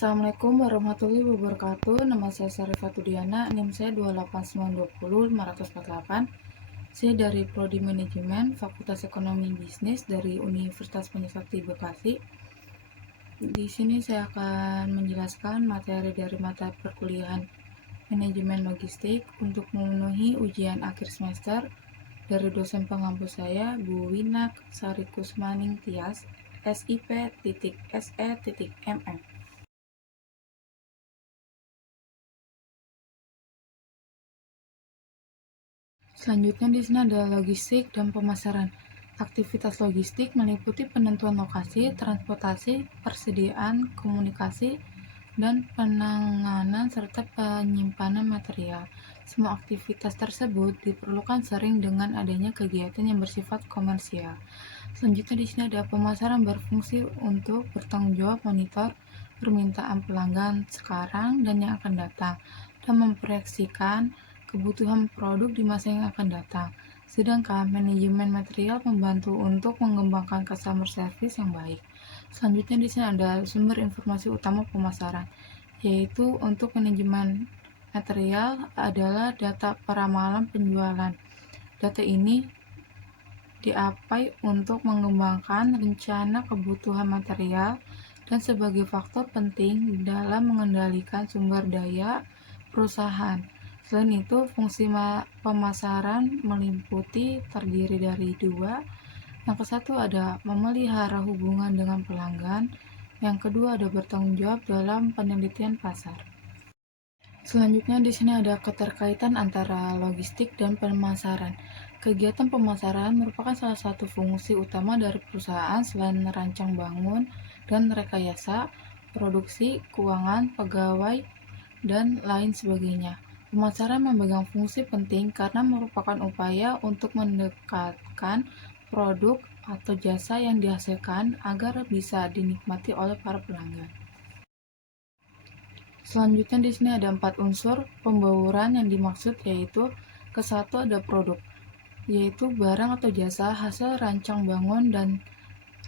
Assalamualaikum warahmatullahi wabarakatuh. Nama saya Sarifatudiana, NIM saya 28920 Saya dari Prodi Manajemen, Fakultas Ekonomi Bisnis dari Universitas Penjasakti Bekasi. Di sini saya akan menjelaskan materi dari mata perkuliahan Manajemen Logistik untuk memenuhi ujian akhir semester dari dosen pengampu saya, Bu Winak Sarikusmaning Tias, SIP.SE.MM. Selanjutnya di sini ada logistik dan pemasaran. Aktivitas logistik meliputi penentuan lokasi, transportasi, persediaan, komunikasi, dan penanganan serta penyimpanan material. Semua aktivitas tersebut diperlukan sering dengan adanya kegiatan yang bersifat komersial. Selanjutnya di sini ada pemasaran berfungsi untuk bertanggung jawab monitor permintaan pelanggan sekarang dan yang akan datang dan memproyeksikan kebutuhan produk di masa yang akan datang. Sedangkan manajemen material membantu untuk mengembangkan customer service yang baik. Selanjutnya di sini ada sumber informasi utama pemasaran, yaitu untuk manajemen material adalah data peramalan penjualan. Data ini diapai untuk mengembangkan rencana kebutuhan material dan sebagai faktor penting dalam mengendalikan sumber daya perusahaan. Selain itu, fungsi pemasaran meliputi terdiri dari dua. Yang satu ada memelihara hubungan dengan pelanggan, yang kedua ada bertanggung jawab dalam penelitian pasar. Selanjutnya di sini ada keterkaitan antara logistik dan pemasaran. Kegiatan pemasaran merupakan salah satu fungsi utama dari perusahaan selain merancang bangun dan rekayasa, produksi, keuangan, pegawai, dan lain sebagainya. Pemasaran memegang fungsi penting karena merupakan upaya untuk mendekatkan produk atau jasa yang dihasilkan agar bisa dinikmati oleh para pelanggan. Selanjutnya di sini ada 4 unsur pembauran yang dimaksud, yaitu kesatu ada produk, yaitu barang atau jasa hasil rancang bangun dan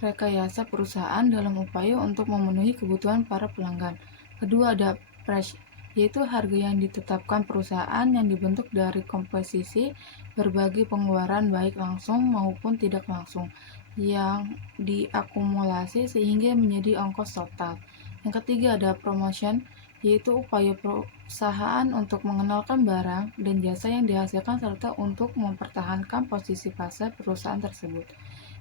rekayasa perusahaan dalam upaya untuk memenuhi kebutuhan para pelanggan. Kedua ada price, yaitu harga yang ditetapkan perusahaan yang dibentuk dari komposisi berbagai pengeluaran baik langsung maupun tidak langsung yang diakumulasi sehingga menjadi ongkos total. Yang ketiga ada promotion, yaitu upaya perusahaan untuk mengenalkan barang dan jasa yang dihasilkan serta untuk mempertahankan posisi pasar perusahaan tersebut.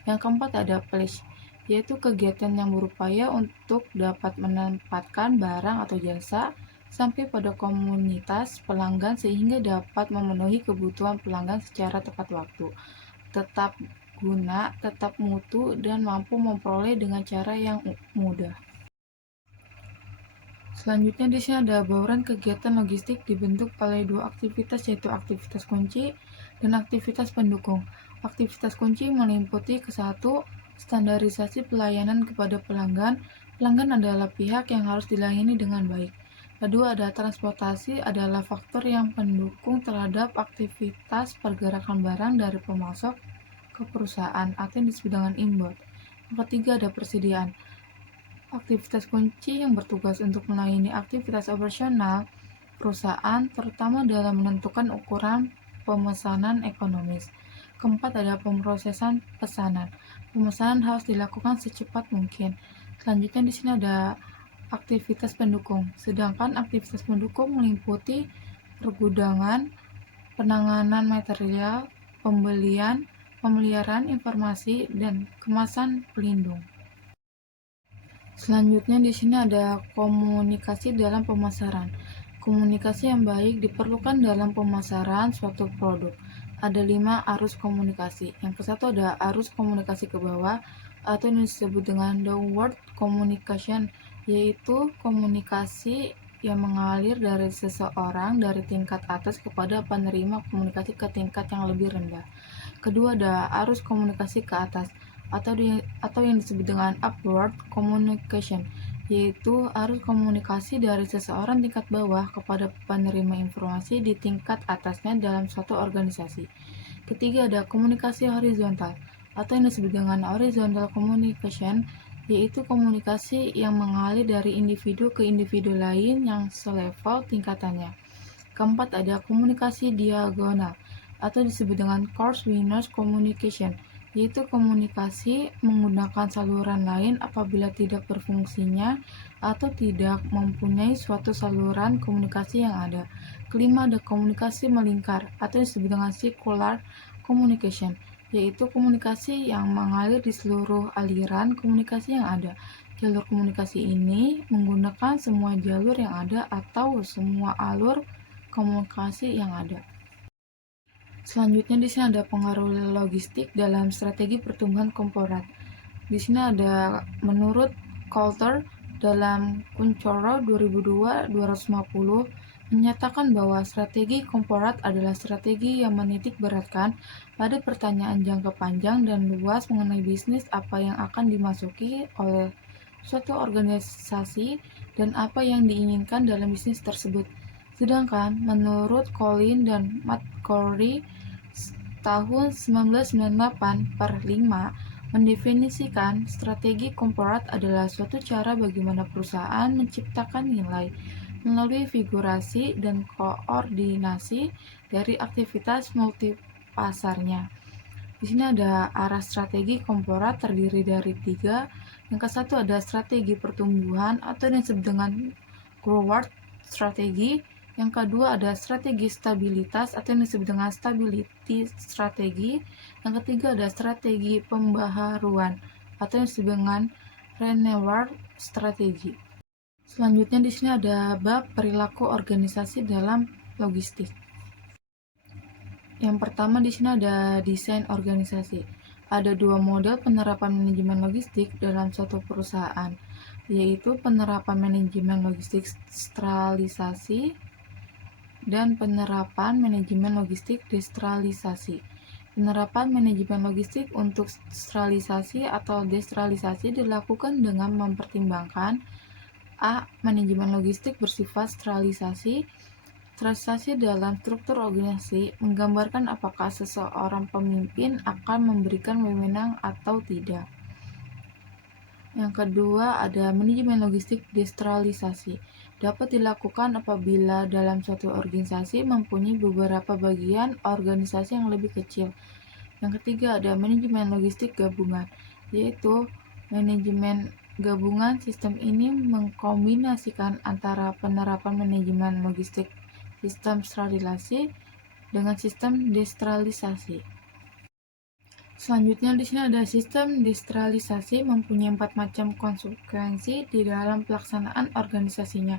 Yang keempat ada place, yaitu kegiatan yang berupaya untuk dapat menempatkan barang atau jasa sampai pada komunitas pelanggan sehingga dapat memenuhi kebutuhan pelanggan secara tepat waktu, tetap guna, tetap mutu, dan mampu memperoleh dengan cara yang mudah. Selanjutnya di sini ada bauran kegiatan logistik dibentuk oleh dua aktivitas, yaitu aktivitas kunci dan aktivitas pendukung. Aktivitas kunci meliputi kesatu, standarisasi pelayanan kepada pelanggan. Pelanggan adalah pihak yang harus dilayani dengan baik. Kedua ada transportasi, adalah faktor yang pendukung terhadap aktivitas pergerakan barang dari pemasok ke perusahaan atau yang disebut dengan inbound. Yang ketiga ada persediaan. Aktivitas kunci yang bertugas untuk melayani aktivitas operasional perusahaan, terutama dalam menentukan ukuran pemesanan ekonomis. Keempat ada pemrosesan pesanan. Pemesanan harus dilakukan secepat mungkin. Selanjutnya di sini ada aktivitas pendukung. Sedangkan aktivitas pendukung meliputi pergudangan, penanganan material, pembelian, pemeliharaan informasi, dan kemasan pelindung. Selanjutnya di sini ada komunikasi dalam pemasaran. Komunikasi yang baik diperlukan dalam pemasaran suatu produk. Ada 5 arus komunikasi. Yang satu ada arus komunikasi ke bawah atau yang disebut dengan downward communication, yaitu komunikasi yang mengalir dari seseorang dari tingkat atas kepada penerima komunikasi ke tingkat yang lebih rendah. Kedua ada arus komunikasi ke atas atau yang disebut dengan upward communication, yaitu arus komunikasi dari seseorang tingkat bawah kepada penerima informasi di tingkat atasnya dalam suatu organisasi. Ketiga ada komunikasi horizontal atau yang disebut dengan horizontal communication, yaitu komunikasi yang mengalir dari individu ke individu lain yang selevel tingkatannya. Keempat, ada komunikasi diagonal atau disebut dengan cross-winners communication, yaitu komunikasi menggunakan saluran lain apabila tidak berfungsinya atau tidak mempunyai suatu saluran komunikasi yang ada. Kelima, ada komunikasi melingkar atau disebut dengan circular communication, yaitu komunikasi yang mengalir di seluruh aliran komunikasi yang ada. Jalur komunikasi ini menggunakan semua jalur yang ada atau semua alur komunikasi yang ada. Selanjutnya di sini ada pengaruh logistik dalam strategi pertumbuhan korporat. Di sini ada menurut Coulter dalam Kuncoro 2002-250 menyatakan bahwa strategi korporat adalah strategi yang menitik beratkan pada pertanyaan jangka panjang dan luas mengenai bisnis apa yang akan dimasuki oleh suatu organisasi dan apa yang diinginkan dalam bisnis tersebut. Sedangkan menurut Colin dan Matt Corey tahun 1998/5 mendefinisikan strategi korporat adalah suatu cara bagaimana perusahaan menciptakan nilai melalui figurasi dan koordinasi dari aktivitas multipasarnya. Di sini ada arah strategi korporat terdiri dari 3. Yang ke-1 ada strategi pertumbuhan atau yang disebut dengan growth strategi. Yang kedua ada strategi stabilitas atau yang disebut dengan stability strategi. Yang ketiga ada strategi pembaharuan atau yang disebut dengan renewal strategi. Selanjutnya di sini ada bab perilaku organisasi dalam logistik. Yang pertama di sini ada desain organisasi. Ada 2 model penerapan manajemen logistik dalam suatu perusahaan, yaitu penerapan manajemen logistik sentralisasi dan penerapan manajemen logistik desentralisasi. Penerapan manajemen logistik untuk sentralisasi atau desentralisasi dilakukan dengan mempertimbangkan A. Manajemen logistik bersifat sentralisasi. Sentralisasi dalam struktur organisasi menggambarkan apakah seseorang pemimpin akan memberikan wewenang atau tidak. Yang kedua ada manajemen logistik desentralisasi. Dapat dilakukan apabila dalam suatu organisasi mempunyai beberapa bagian organisasi yang lebih kecil. Yang ketiga ada manajemen logistik gabungan, yaitu manajemen gabungan. Sistem ini mengkombinasikan antara penerapan manajemen logistik sistem sentralisasi dengan sistem desentralisasi. Selanjutnya di sini ada sistem desentralisasi mempunyai 4 macam konsekuensi di dalam pelaksanaan organisasinya.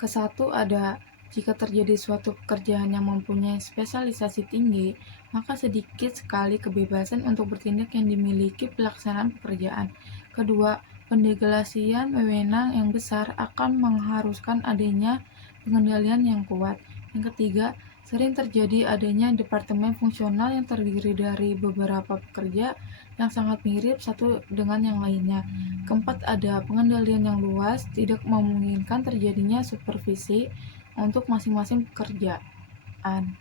Ke-1 ada jika terjadi suatu pekerjaan yang mempunyai spesialisasi tinggi, maka sedikit sekali kebebasan untuk bertindak yang dimiliki pelaksanaan pekerjaan. Kedua, pendelegasian wewenang yang besar akan mengharuskan adanya pengendalian yang kuat. Yang ketiga, sering terjadi adanya departemen fungsional yang terdiri dari beberapa pekerja yang sangat mirip satu dengan yang lainnya. Keempat, ada pengendalian yang luas, tidak memungkinkan terjadinya supervisi untuk masing-masing pekerjaan.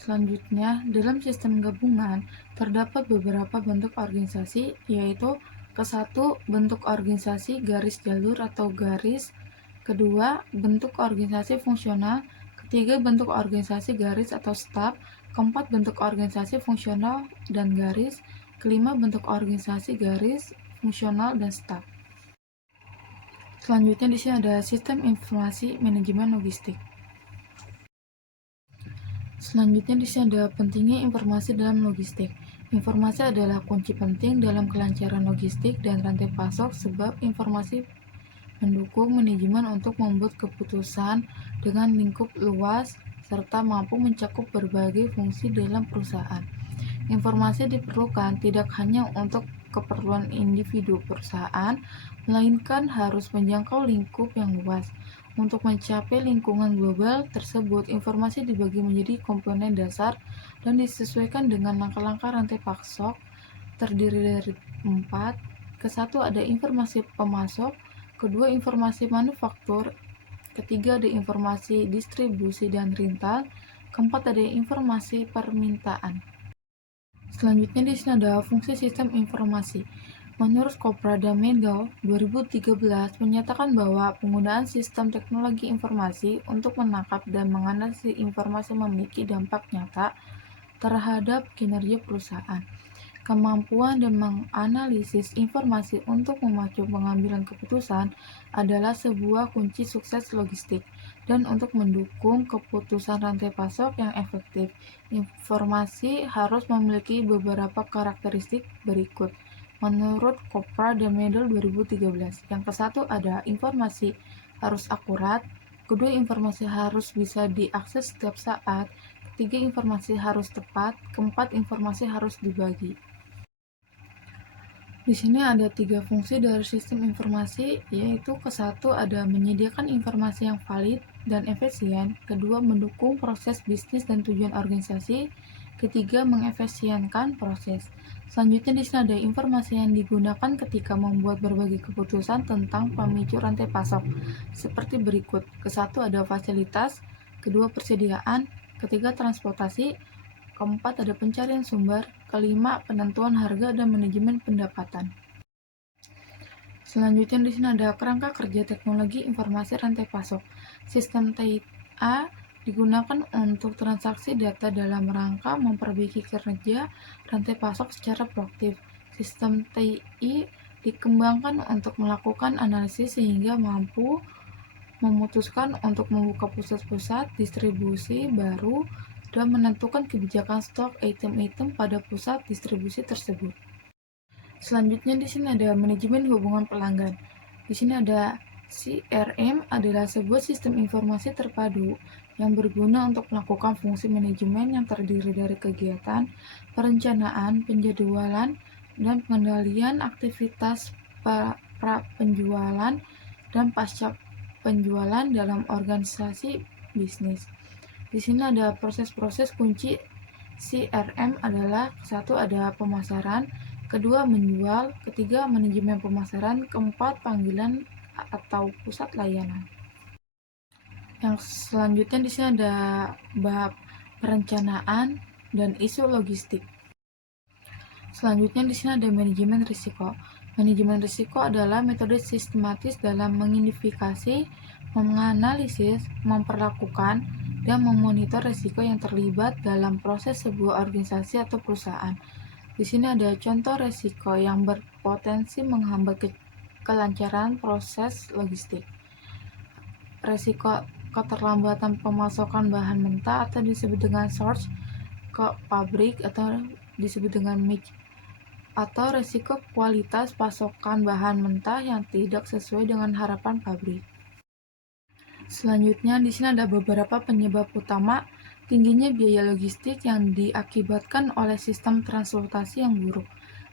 Selanjutnya, dalam sistem gabungan terdapat beberapa bentuk organisasi, yaitu ke-1 bentuk organisasi garis jalur atau garis, kedua bentuk organisasi fungsional, ketiga bentuk organisasi garis atau staf, keempat bentuk organisasi fungsional dan garis, kelima bentuk organisasi garis, fungsional dan staf. Selanjutnya di sini ada sistem informasi manajemen logistik. Selanjutnya di sini ada pentingnya informasi dalam logistik. Informasi adalah kunci penting dalam kelancaran logistik dan rantai pasok sebab informasi mendukung manajemen untuk membuat keputusan dengan lingkup luas serta mampu mencakup berbagai fungsi dalam perusahaan. Informasi diperlukan tidak hanya untuk keperluan individu perusahaan, melainkan harus menjangkau lingkup yang luas. Untuk mencapai lingkungan global tersebut, informasi dibagi menjadi komponen dasar dan disesuaikan dengan langkah-langkah rantai pasok terdiri dari 4. Ke-1 ada informasi pemasok, kedua informasi manufaktur, ketiga ada informasi distribusi dan rental, keempat ada informasi permintaan. Selanjutnya di sini ada fungsi sistem informasi. Menurut Kopra dan Medel, 2013 menyatakan bahwa penggunaan sistem teknologi informasi untuk menangkap dan menganalisis informasi memiliki dampak nyata terhadap kinerja perusahaan. Kemampuan dan menganalisis informasi untuk memacu pengambilan keputusan adalah sebuah kunci sukses logistik. Dan untuk mendukung keputusan rantai pasok yang efektif, informasi harus memiliki beberapa karakteristik berikut. Menurut Kopra dan Medel 2013, yang ke-1 ada informasi harus akurat, kedua informasi harus bisa diakses setiap saat, ketiga informasi harus tepat, keempat informasi harus dibagi. Di sini ada 3 fungsi dari sistem informasi, yaitu ke-1 ada menyediakan informasi yang valid dan efisien, kedua mendukung proses bisnis dan tujuan organisasi, ketiga mengefisienkan proses. Selanjutnya di sini ada informasi yang digunakan ketika membuat berbagai keputusan tentang pemicu rantai pasok, seperti berikut. Ke-1 ada fasilitas, kedua persediaan, ketiga transportasi, keempat ada pencarian sumber, kelima penentuan harga dan manajemen pendapatan. Selanjutnya di sini ada kerangka kerja teknologi informasi rantai pasok. Sistem TIA digunakan untuk transaksi data dalam rangka memperbaiki kinerja rantai pasok secara proaktif. Sistem TI dikembangkan untuk melakukan analisis sehingga mampu memutuskan untuk membuka pusat-pusat distribusi baru dan menentukan kebijakan stok item-item pada pusat distribusi tersebut. Selanjutnya di sini ada manajemen hubungan pelanggan. Di sini ada CRM adalah sebuah sistem informasi terpadu yang berguna untuk melakukan fungsi manajemen yang terdiri dari kegiatan, perencanaan, penjadwalan, dan pengendalian aktivitas pra-penjualan dan pasca penjualan dalam organisasi bisnis. Di sini ada proses-proses kunci CRM adalah satu ada pemasaran, kedua menjual, ketiga manajemen pemasaran, keempat panggilan atau pusat layanan. Yang selanjutnya di sini ada bab perencanaan dan isu logistik. Selanjutnya di sini ada manajemen risiko. Manajemen risiko adalah metode sistematis dalam mengidentifikasi, menganalisis, memperlakukan, dan memonitor risiko yang terlibat dalam proses sebuah organisasi atau perusahaan. Di sini ada contoh risiko yang berpotensi menghambat kelancaran proses logistik. Risiko keterlambatan pemasokan bahan mentah atau disebut dengan source ke pabrik atau disebut dengan mix, atau risiko kualitas pasokan bahan mentah yang tidak sesuai dengan harapan pabrik. Selanjutnya di sini ada beberapa penyebab utama tingginya biaya logistik yang diakibatkan oleh sistem transportasi yang buruk.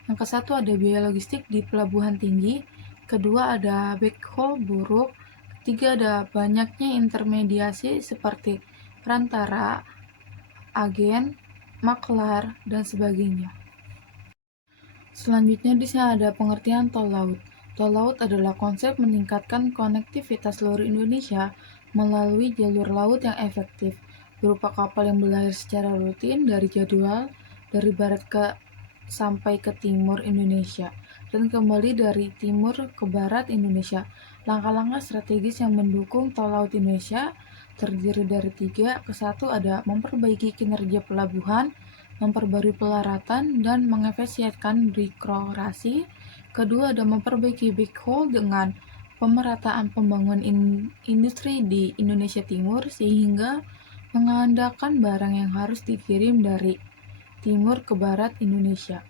Yang ke-1 ada biaya logistik di pelabuhan tinggi, kedua ada backhaul buruk, ketiga ada banyaknya intermediasi seperti perantara, agen, maklar, dan sebagainya. Selanjutnya di sini ada pengertian tol laut. Tol laut adalah konsep meningkatkan konektivitas seluruh Indonesia melalui jalur laut yang efektif, berupa kapal yang berlayar secara rutin dari jadwal dari barat sampai ke timur Indonesia, dan kembali dari timur ke barat Indonesia. Langkah-langkah strategis yang mendukung tol laut Indonesia terdiri dari 3. Ke-1 ada memperbaiki kinerja pelabuhan, memperbarui pelaratan, dan mengefisienkan birokrasi. Kedua ada memperbaiki backhaul dengan pemerataan pembangunan industri di Indonesia Timur sehingga mengandalkan barang yang harus dikirim dari timur ke barat Indonesia.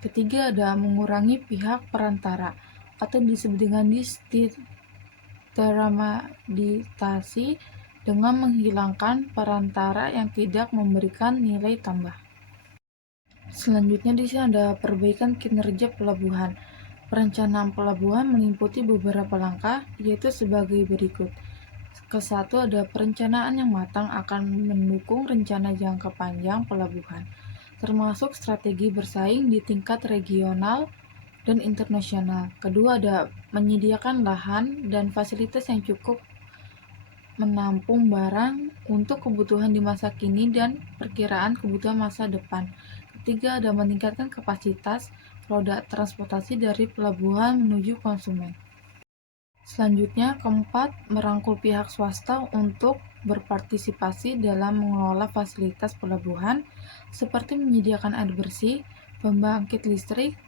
Ketiga ada mengurangi pihak perantara atau disebut dengan disintermediasi dengan menghilangkan perantara yang tidak memberikan nilai tambah. Selanjutnya di sini ada perbaikan kinerja pelabuhan. Perencanaan pelabuhan meliputi beberapa langkah, yaitu sebagai berikut. Ke-1 ada perencanaan yang matang akan mendukung rencana jangka panjang pelabuhan, termasuk strategi bersaing di tingkat regional dan internasional. Kedua ada menyediakan lahan dan fasilitas yang cukup menampung barang untuk kebutuhan di masa kini dan perkiraan kebutuhan masa depan. Ketiga ada meningkatkan kapasitas roda transportasi dari pelabuhan menuju konsumen. Selanjutnya, keempat, merangkul pihak swasta untuk berpartisipasi dalam mengelola fasilitas pelabuhan, seperti menyediakan air bersih, pembangkit listrik,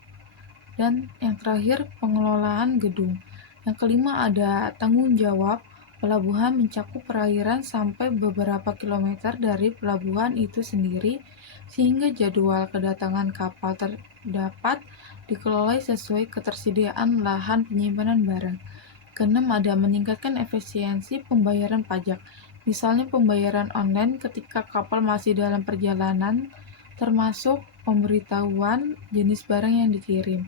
dan yang terakhir, pengelolaan gedung. Yang kelima, ada tanggung jawab. Pelabuhan mencakup perairan sampai beberapa kilometer dari pelabuhan itu sendiri, sehingga jadwal kedatangan kapal terdapat dikelola sesuai ketersediaan lahan penyimpanan barang. Keenam, ada meningkatkan efisiensi pembayaran pajak, misalnya pembayaran online ketika kapal masih dalam perjalanan, termasuk pemberitahuan jenis barang yang dikirim.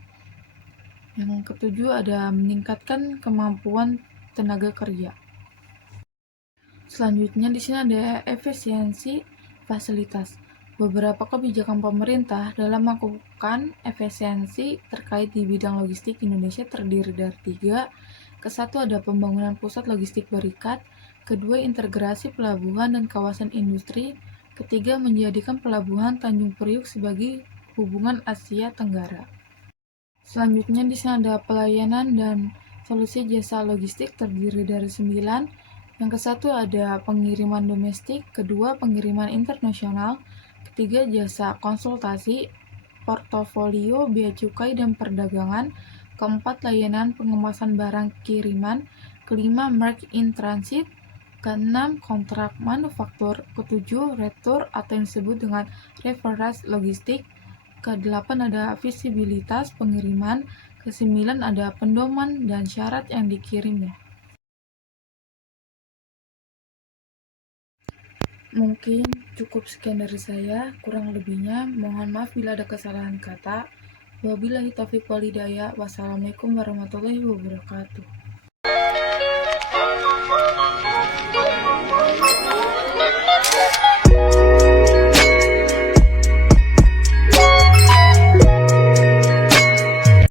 Yang ketujuh, ada meningkatkan kemampuan tenaga kerja. Selanjutnya di sini ada efisiensi fasilitas. Beberapa kebijakan pemerintah dalam melakukan efisiensi terkait di bidang logistik Indonesia terdiri dari tiga. Kesatu, ada pembangunan pusat logistik berikat. Kedua, integrasi pelabuhan dan kawasan industri. Ketiga, menjadikan pelabuhan Tanjung Priuk sebagai hubungan Asia Tenggara. Selanjutnya di sini ada pelayanan dan solusi jasa logistik terdiri dari 9. Yang kesatu ada pengiriman domestik, kedua pengiriman internasional, ketiga jasa konsultasi, portofolio bea cukai dan perdagangan, keempat layanan pengemasan barang kiriman, kelima mark in transit, keenam kontrak manufaktur, ketujuh retur atau yang disebut dengan reverse logistik, ke-8 ada visibilitas pengiriman, ke-9 ada pendoman dan syarat yang dikirimnya. Mungkin cukup sekian dari saya, kurang lebihnya mohon maaf bila ada kesalahan kata. Wabillahi taufiq wal hidayah. Wassalamualaikum warahmatullahi wabarakatuh.